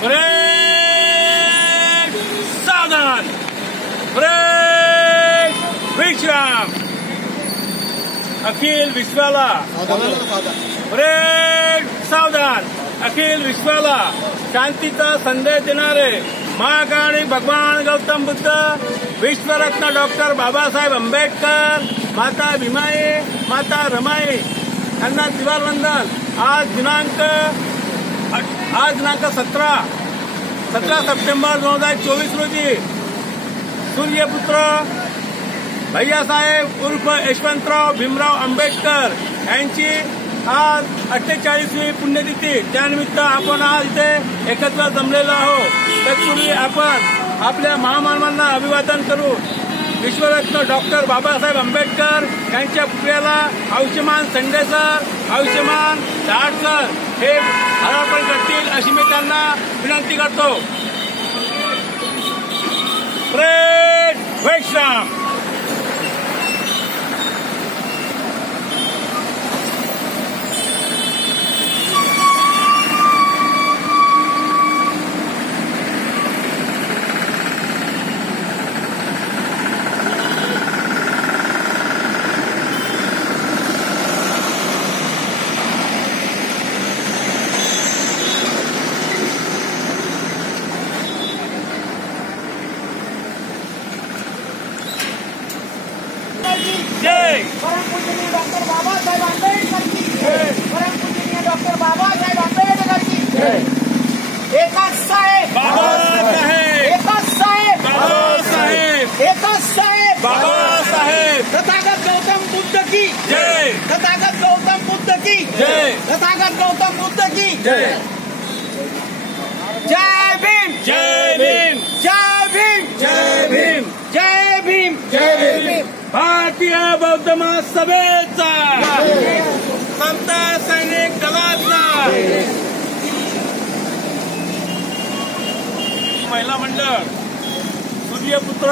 Break सावधान, break विश्राम, अखिल विश्वाला break सावधान, अखिल विश्वाला शांतीचा संदेश देणारे महाकाळी भगवान गौतम बुद्ध, विश्वरत्न डॉक्टर बाबासाहेब आंबेडकर, माता भीमाई, माता रमाई यांना त्रिवार वंदन। आज दिनांक 17 सप्टेंबर 2024 रोजी सूर्यपुत्र भैयासाहेब उर्फ यशवंतराव भीमराव आंबेडकर यांची आज 48वी पुण्यतिथी। त्यानिमित्त आपण आज इथे एकत्र जमलेलो आहोत। तत्पूर्वी आपण आपल्या महामानवांना अभिवादन करू। विश्वरत्न डॉक्टर बाबासाहेब आंबेडकर यांच्या पुतळ्याला आयुष्यमान संडेसर, आयुष्यमान दाडसर हे अर्पण करतील अशी मी त्यांना विनंती करतो। ब्रेक विश्राम। जय परम पूजनीय डॉक्टर बाबासाहेब आंबेडकर की जय। परम पूजनीय डॉक्टर बाबासाहेब आंबेडकर की जय। एकच साहेब बाबासाहेब, एकच साहेब बाबासाहेब, एकच साहेब बाबासाहेब, तथागत गौतम बुद्ध की जय, तथागत गौतम बुद्ध की जय, तथागत गौतम बुद्ध की जय। जय भीम, जय भीम, जय भीम, जय भीम, जय भीम, जय भीम। भारतीय बौद्ध महासभेचा, समता सैनिक दलाचा, महिला मंडळ सूर्यपुत्र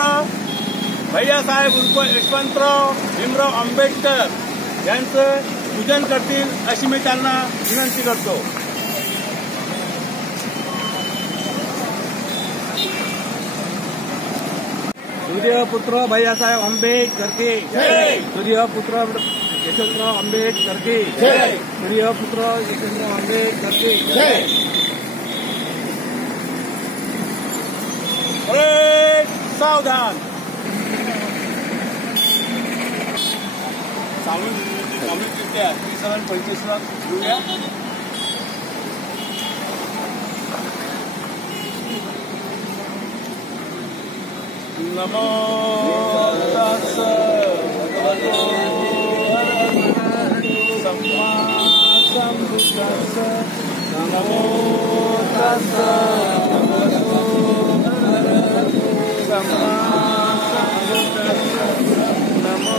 भैयासाहेब उर्फ यशवंतराव भीमराव आंबेडकर यांचं पूजन करतील अशी मी त्यांना विनंती करतो। सूर्यपुत्र भैयासाहेब आंबेडकर के जय। सूर्यपुत्र यशवंतराव आंबेडकर के जय। सूर्यपुत्र यशवंतराव आंबेडकर के जय। ब्रेक सावधान। सामूहिकरित्या 25 घेऊया। नमो तस्सै भगवतो अरहतो सम्मा सम्बुद्धस्सै। नमो तस्सै भगवतो अरहतो सम्मा सम्बुद्धस्सै। नमो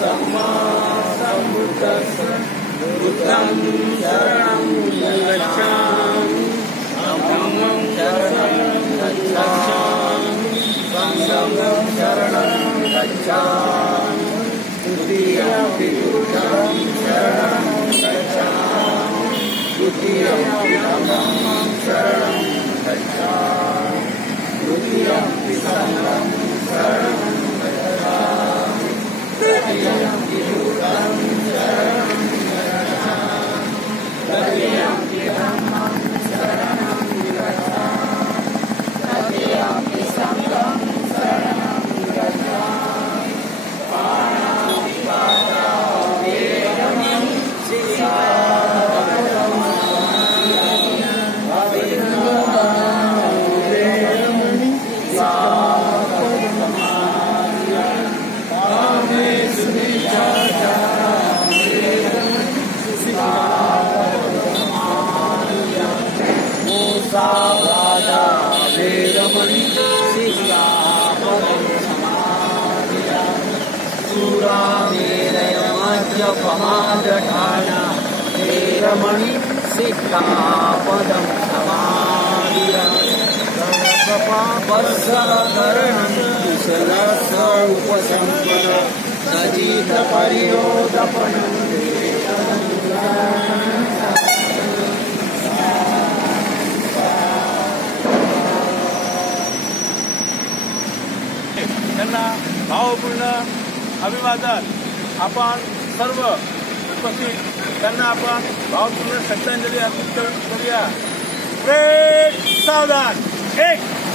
सम्मा सम्बुद्धस्सै। बुद्धं शरणं गच्छामि, धम्मं शरणं गच्छामि, संघं शरणं गच्छामि, द्वितीयमपि बुद्धं शरणं गच्छामि, द्वितीयमपि धम्मं शरणं गच्छामि, द्वितीयमपि संघं शरणं गच्छामि, तृतीयमपि बुद्धं शरणं गच्छामि, तृतीयमपि धम्मं शरणं गच्छामि, तृतीयमपि संघं शरणं गच्छामि। पाणिपादा वेदमणि सिक्खापदं वेदमणि सिक्खापदं कामे सुनिचाचारं वेदमणि सिक्खापदं मुसावादा वेदमणि सिक्खापदं समादियामि। सुरामेरयमद्यपमादठाना वेदमणि सिक्खापदं समादियामि। गणकपापस्सकरणं कुशलस्स उपसम्पदं सजितपरियोदपनं वेदमणि अभिवादन आपण सर्व उपस्थित त्यांना आपण भावपूर्ण श्रद्धांजली अर्पित करूया. प्रेम सावधान. एक